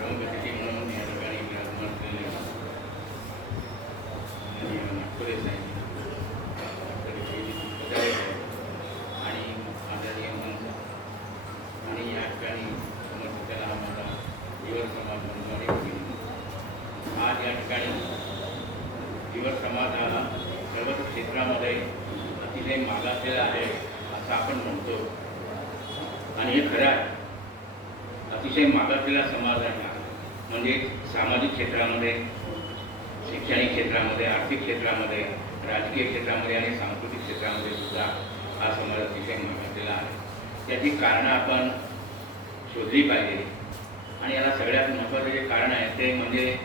सभेचे म्हणून या ठिकाणी विराजमान केलेले आणि नागपुरे आणि आदरणीय आणि या ठिकाणी त्याला आम्हाला जीवन समाज आज या ठिकाणी जीवन समाज सर्वच क्षेत्रामध्ये अतिशय मागासलेला आहे असं आपण म्हणतो. आणि हे खरं आहे. अतिशय मागासलेला समाज आहे म्हणजे सामाजिक क्षेत्रामध्ये शैक्षणिक क्षेत्रामध्ये आर्थिक क्षेत्रामध्ये राजकीय क्षेत्रामध्ये आणि सांस्कृतिक क्षेत्रामध्ये सुद्धा हा समाज अतिशय मागासलेला आहे. त्याची कारणं आपण शोधली पाहिजे. आणि याला सगळ्यात महत्त्वाचं जे कारण आहे ते म्हणजे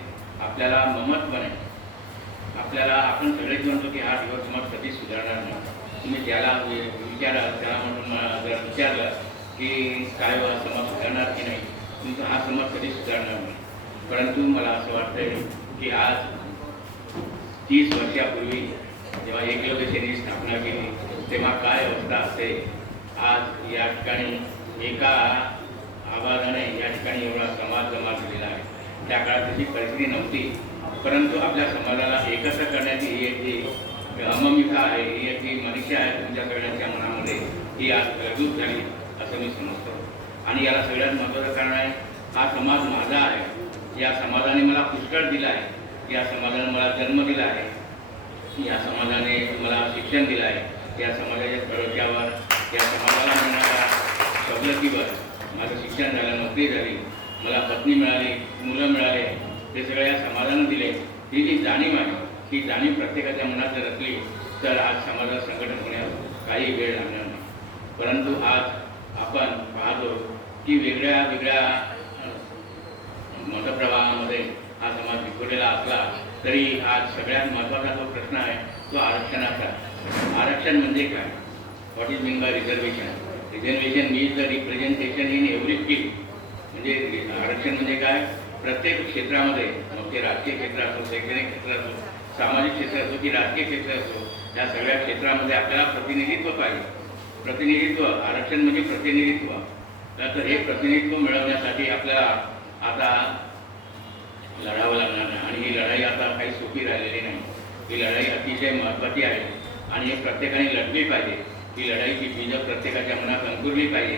आपल्याला ममतपणे आपल्याला आपण सगळेच म्हणतो की हा दिवस समाज कधीच सुधारणार नाही. तुम्ही ज्याला म्हणजे विचारा त्याला म्हणून जर विचारलं की काय बा समाज सुधारणार की नाही तुमचा हा समाज कधी सुधारणार नाही. परंतु मला असं वाटतंय की आज तीस वर्षापूर्वी जेव्हा एकलव्य सेनेची स्थापना केली तेव्हा काय अवस्था असते आज या ठिकाणी एका आवाजाने या ठिकाणी एवढा समाज जमा झालेला आहे. त्या काळात तशी परिस्थिती नव्हती परंतु आपल्या समाजाला एकत्र करण्याची ही एक जी अममिका आहे ही एक जी मनुष्य आहे तुमच्या सगळ्यांच्या मनामध्ये ही आज प्रगूत झाली. असं मी समजतो. आणि याला सगळ्यात महत्त्वाचं कारण आहे हा समाज माझा आहे. या समाजाने मला पुष्कळ दिला आहे. या समाजाने मला जन्म दिला आहे. या समाजाने मला शिक्षण दिलं आहे. या समाजाच्या दर्जावर या समाजाला मिळणाऱ्या सवलतीवर माझं शिक्षण झालं नोकरी झाली. मला पत्नी मिळाली मुलं मिळाले. ते सगळं या समाजानं दिले. ही जी जाणीव आहे ही जाणीव प्रत्येकाच्या मनात जर असली तर आज समाजात संघटन होण्यास काही वेळ लागणार नाही. परंतु आज आपण पाहतो की वेगळ्या वेगळ्या मतप्रवाहामध्ये हा समाज विखुरलेला असला तरी आज सगळ्यात महत्त्वाचा जो प्रश्न आहे तो आरक्षणाचा आरक्षण म्हणजे काय? What is mean by reservation reservation means the representation in every field म्हणजे आरक्षण म्हणजे काय? प्रत्येक क्षेत्रामध्ये मग ते राजकीय क्षेत्र असो शैक्षणिक क्षेत्र असो सामाजिक क्षेत्र असो की राजकीय क्षेत्र असो या सगळ्या क्षेत्रामध्ये आपल्याला प्रतिनिधित्व पाहिजे. प्रतिनिधित्व आरक्षण म्हणजे प्रतिनिधित्व. तर हे प्रतिनिधित्व मिळवण्यासाठी आपल्याला आता लढावं लागणार नाही. आणि ही लढाई आता काही सोपी राहिलेली नाही. ही लढाई अतिशय महत्त्वाची आहे. आणि हे प्रत्येकाने लढली पाहिजे. ही लढाईची बीजं प्रत्येकाच्या मनात अंकुरली पाहिजे.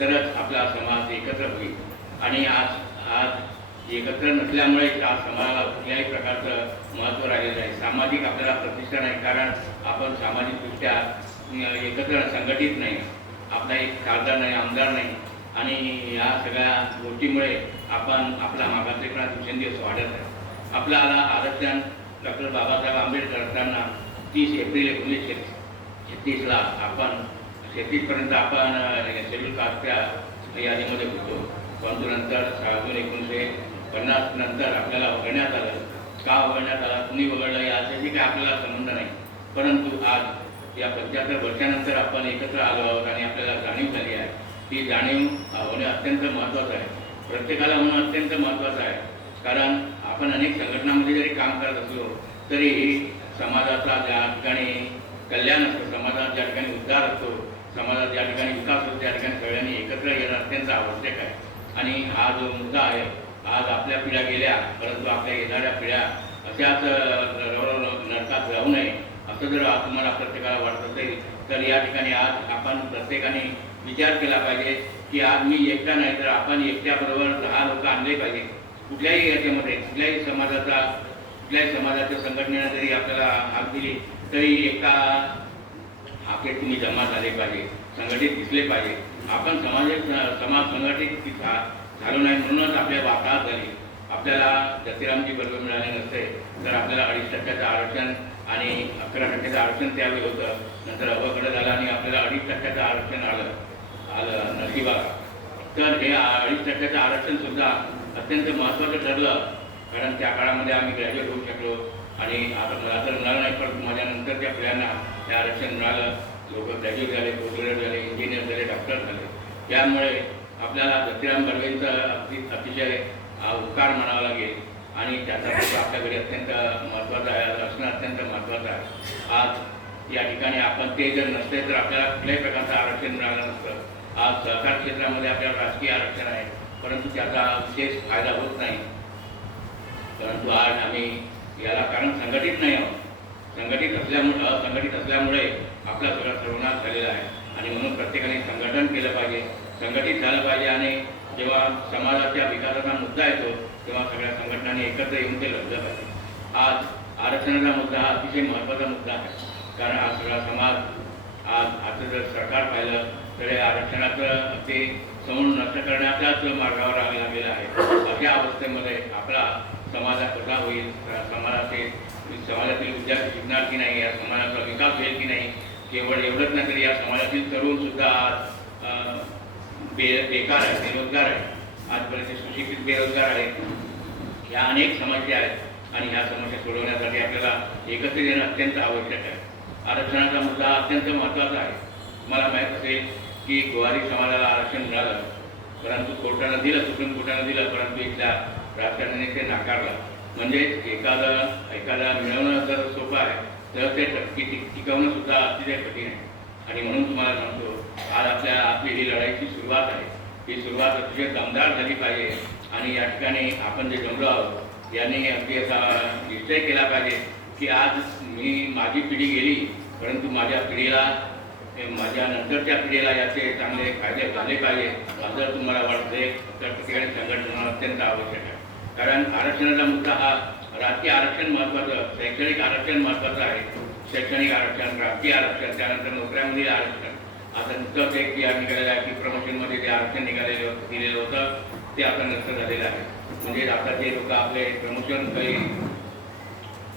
तरच आपला समाज एकत्र होईल. आणि आज आज एकत्र नसल्यामुळे आज समाजाला कुठल्याही प्रकारचं महत्त्व राहिलेलं आहे सामाजिक आपल्याला प्रतिष्ठा नाही. कारण आपण सामाजिकदृष्ट्या एकत्र संघटित नाही. आपला एक खासदार नाही आमदार नाही. आणि या सगळ्या गोष्टीमुळे आपण आपला मागासलेपणा दिवसेंदिवस वाढत आहे. आपल्याला आरक्षण डॉक्टर बाबासाहेब आंबेडकर असताना तीस एप्रिल एकोणीसशे छत्तीसला आपण छत्तीसपर्यंत आपण शेड्यूल कास्टच्या यादीमध्ये होतो. परंतु नंतर सहा जून एकोणीसशे पन्नास नंतर आपल्याला वगळण्यात आलं. का वगळण्यात आला? कुणी वगळलं? याच्याशी काही आपल्याला संबंध नाही. परंतु आज या पंच्याहत्तर वर्षानंतर आपण एकत्र आलो आहोत आणि आपल्याला जाणीव झाली आहे ती जाणीव होणे अत्यंत महत्त्वाचं आहे. प्रत्येकाला होणं अत्यंत महत्त्वाचं आहे. कारण आपण अनेक संघटनामध्ये जरी काम करत असलो तरी समाजाचा ज्या ठिकाणी कल्याण असतो समाजात ज्या ठिकाणी उद्धार असतो समाजात ज्या ठिकाणी विकास होतो त्या ठिकाणी सगळ्यांनी एकत्र येणं अत्यंत आवश्यक आहे. आणि हा जो मुद्दा आहे आज आपल्या पिढ्या गेल्या परंतु आपल्या येणाऱ्या पिढ्या अशाच नरकात जाऊ नये. असं जर तुम्हाला प्रत्येकाला वाटत असेल तर या ठिकाणी आज आपण प्रत्येकाने विचार केला पाहिजे की आज मी एकटा नाही तर आपण एकट्याबरोबर दहा लोक आणले पाहिजे. कुठल्याही याच्यामध्ये कुठल्याही समाजाचा कुठल्याही समाजाच्या संघटनेनं जरी आपल्याला हाक दिली तरी एका हाकेत तुम्ही जमा झाले पाहिजे संघटित दिसले पाहिजे. आपण समाज समाज संघटित झा- झालो नाही म्हणूनच आपल्या वाताहत झाली आपल्याला दत्तीरामची बरोबर मिळाली नसते तर आपल्याला अडीच टक्क्याचं आरक्षण आणि अकरा टक्क्याचं आरक्षण त्यावेळी होतं. नंतर अभाकडे झालं आणि आपल्याला अडीच टक्क्याचं आरक्षण आलं. आलं नशिबा तर हे अडीच टक्क्याचं आरक्षण सुद्धा अत्यंत महत्त्वाचं ठरलं. कारण त्या काळामध्ये आम्ही ग्रॅज्युएट होऊ शकलो. आणि आता मला तर मिळालं नाही परंतु माझ्यानंतर त्या पिढ्यांना हे आरक्षण मिळालं. लोक ग्रॅज्युएट झाले पोस्ट झाले इंजिनियर झाले डॉक्टर झाले. त्यामुळे आपल्याला दत्तीराम बर्वेंचं अगदी अतिशय उपकार म्हणावा लागेल. आणि त्याचा फोटो आपल्या घरी अत्यंत महत्त्वाचा आहे. असणं अत्यंत महत्त्वाचं आहे. आज या ठिकाणी आपण ते जर नसते तर आपल्याला कुठल्याही प्रकारचं आरक्षण मिळालं नसतं. आज सहकार क्षेत्रामध्ये आपल्याला राजकीय आरक्षण आहे. परंतु त्याचा विशेष फायदा होत नाही. परंतु आज आम्ही याला कारण संघटित नाही आहोत. संघटित असल्यामुळे असंघटित असल्यामुळे आपला सगळा सर्वनाश झालेला आहे. आणि म्हणून प्रत्येकाने संघटन केलं पाहिजे. संघटित झालं पाहिजे आणि जेव्हा समाजाच्या विकासाचा मुद्दा येतो किंवा सगळ्या संघटनांनी एकत्र येऊन ते लढलं पाहिजे. आज आरक्षणाचा मुद्दा हा अतिशय महत्त्वाचा मुद्दा आहे. कारण हा सगळा समाज आज आता जर सरकार पाहिलं तर या आरक्षणाचं ते समूळ नष्ट करण्याच्याच मार्गावर आम्ही आहे. अशा अवस्थेमध्ये आपला समाजा कसा होईल? समाजाचे समाजातील विद्यार्थी शिकणार की नाही? या समाजाचा विकास होईल की नाही? केवळ एवढंच नाही तरी या समाजातील तरुण सुद्धा आज बे बेकार आहे बेरोजगार आहे. आजपर्यंत सुशिक्षित बेरोजगार आहेत. या अनेक समस्या आहेत आणि ह्या समस्या सोडवण्यासाठी आपल्याला एकत्र येणं अत्यंत आवश्यक आहे. आरक्षणाचा मुद्दा अत्यंत महत्त्वाचा आहे. मला माहीत असेल की गोवारी समाजाला आरक्षण मिळालं परंतु कोर्टानं दिलं सुप्रीम कोर्टानं दिलं परंतु इथल्या राजकारण्याने ते नाकारलं. म्हणजे एखादं एखादा मिळवणं जर सोपं आहे तर ते टक्की टिकवणं सुद्धा अतिशय कठीण आहे. आणि म्हणून तुम्हाला सांगतो आज आपल्या आपली ही लढाईची सुरुवात आहे. ही सुरुवात अतिशय दमदार झाली पाहिजे. आणि या ठिकाणी आपण जे जमलो आहोत याने अगदी असा निश्चय केला पाहिजे की आज मी माझी पिढी गेली परंतु माझ्या पिढीला माझ्या नंतरच्या पिढीला याचे चांगले फायदे झाले पाहिजे असं जर तुम्हाला वाटते तर ठिकाणी संघटना अत्यंत आवश्यक आहे. कारण आरक्षणाचा मुद्दा हा राजकीय आरक्षण महत्त्वाचं शैक्षणिक आरक्षण महत्त्वाचं आहे. शैक्षणिक आरक्षण राजकीय आरक्षण त्यानंतर नोकऱ्यामधील आरक्षण. आता नुकतंच एक या निघालेलं आहे की प्रमोशनमध्ये जे आरक्षण निघालेलं दिलेलं होतं ते आता नष्ट झालेलं आहे. म्हणजे आता जे लोक आपले प्रमोशन काही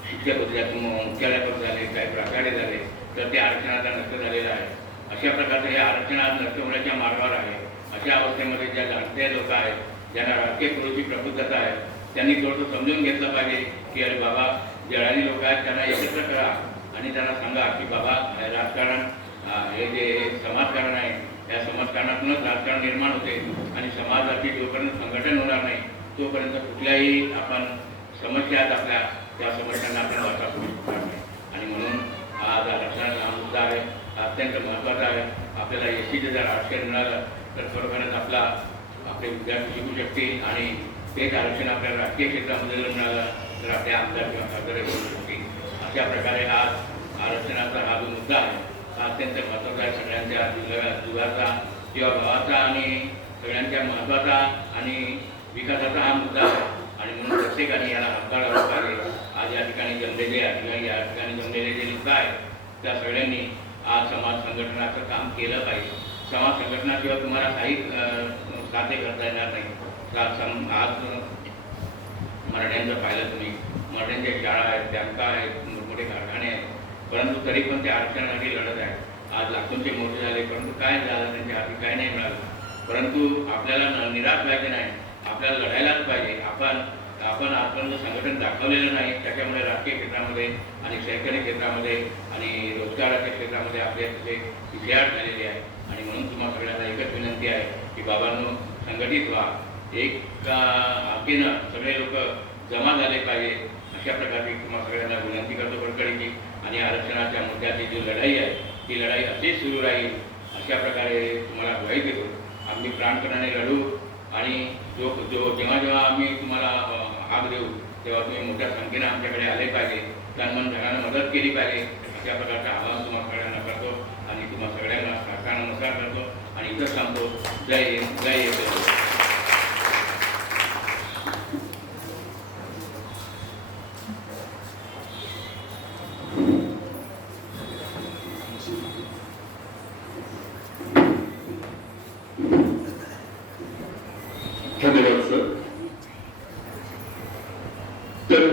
शिक्षक होते त्यातून मुख्यालयाकडे झाले काही प्राचार्य झाले तर ते आरक्षण आता नष्ट झालेलं आहे. अशा प्रकारचं हे आरक्षण आज नष्ट होण्याच्या मार्गावर आहे. अशा अवस्थेमध्ये ज्या जाणते लोक आहेत ज्यांना राजकीय पुरुषी प्रबुद्धता आहे त्यांनी थोडंसं समजून घेतलं पाहिजे की अरे बाबा जळानी लोक आहेत त्यांना एकत्र करा आणि त्यांना सांगा की बाबा राजकारण हे जे समाजकारण आहे त्या समाजकारणातूनच राजकारण निर्माण होते आणि समाजाची जोपर्यंत संघटन होणार नाही तोपर्यंत कुठल्याही आपण समस्या आहेत आपल्या त्या समस्यांना आपण वाचा करू शकणार नाही. आणि म्हणून आज आरक्षणाचा हा मुद्दा आहे अत्यंत महत्त्वाचा आहे. आपल्याला एस सीचं जर आरक्षण मिळालं तर खरोखरच आपला आपले विद्यार्थी शिकू शकतील आणि तेच आरक्षण आपल्या राजकीय क्षेत्रामध्ये जर मिळालं तर आपले आमदार किंवा खासदार होऊ शकतील. अशा प्रकारे आज आरक्षणाचा हा जो मुद्दा आहे अत्यंत महत्त्वाचा आहे सगळ्यांच्या दुधाचा किंवा भावाचा आणि सगळ्यांच्या महत्त्वाचा आणि विकासाचा हा मुद्दा आहे. आणि म्हणून प्रत्येकाने याला हातभार पाहिजे. आज या ठिकाणी जमलेले या ठिकाणी या ठिकाणी जमलेले जे लोक आहेत त्या सगळ्यांनी आज समाज संघटनाचं काम केलं पाहिजे. समाज संघटना किंवा तुम्हाला काही साध्य करता येणार नाही. आज मराठ्यांचं पाहिलं तुम्ही. मराठ्यांच्या शाळा आहेत बँका आहेत मोठमोठे कारखाने आहेत. परंतु तरी पण ते आरक्षणासाठी लढत आहे. आज लाखोंचे मोठे झाले परंतु काय झालं त्यांच्या हाती काय नाही मिळालं. परंतु आपल्याला निराश व्हायचे नाही. आपल्याला लढायलाच पाहिजे. आपण आपण आजपर्यंत संघटन दाखवलेलं नाही. त्याच्यामुळे राजकीय क्षेत्रामध्ये आणि शैक्षणिक क्षेत्रामध्ये आणि रोजगाराच्या क्षेत्रामध्ये आपले तिथे विजयाट झालेले आहे. आणि म्हणून तुम्हाला सगळ्यांना एकच विनंती आहे की बाबांनो संघटित व्हा. एक हाकेनं सगळे लोक जमा झाले पाहिजे अशा प्रकारची तुम्हाला सगळ्यांना विनंती करतो कडकडीची आणि आरक्षणाच्या मुद्द्याची जी लढाई आहे ती लढाई अशीच सुरू राहील अशा प्रकारे तुम्हाला ग्वाही देतो. आम्ही प्राणपणाने लढू आणि जो जो जेव्हा जेव्हा आम्ही तुम्हाला हाक देऊ तेव्हा तुम्ही मोठ्या संख्येनं आमच्याकडे आले पाहिजे. त्यांना जगानं मदत केली पाहिजे अशा प्रकारचं आवाहन तुम्हाला सगळ्यांना करतो आणि तुम्हाला सगळ्यांना साकार नमस्कार करतो. आणि इथं सांगतो जय हिंद जय हिंद धन्यवाद सर तर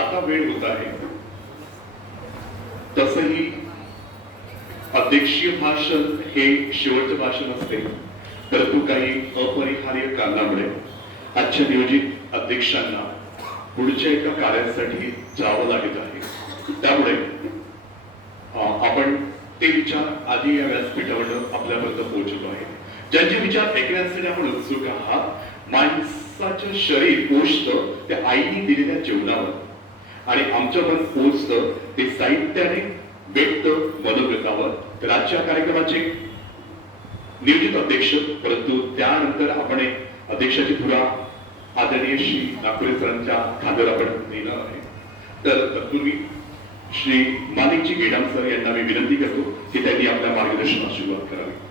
आता वेळ होत आहे. तसही अध्यक्षीय भाषण हे शेवटचं भाषण असते परंतु काही अपरिहार्य कारणामुळे आजच्या नियोजित अध्यक्षांना पुढच्या एका कार्यासाठी जावं लागत आहे. त्यामुळे आपण ते विचार आधी या व्यासपीठावर आपल्यापर्यंत पोहोचलो आहे. ज्यांचे विचार ऐकण्यासाठी आपण उत्सुक आहात. माणसाचं शरीर पोचतं त्या आईने दिलेल्या जेवणावर. आणि आमचं मन पोचतं ते साहित्याने व्यक्त मनोगतावर. तर आजच्या कार्यक्रमाचे नियोजित अध्यक्ष परंतु त्यानंतर आपण एक अध्यक्षाची धुरा आदरणीय श्री नागपुरे सरांच्या खादर आपण देणार आहे. तर तत्पूर्वी श्री मालिकजी गेडाम सर यांना मी विनंती करतो की त्यांनी आपल्या मार्गदर्शनास सुरुवात करावी.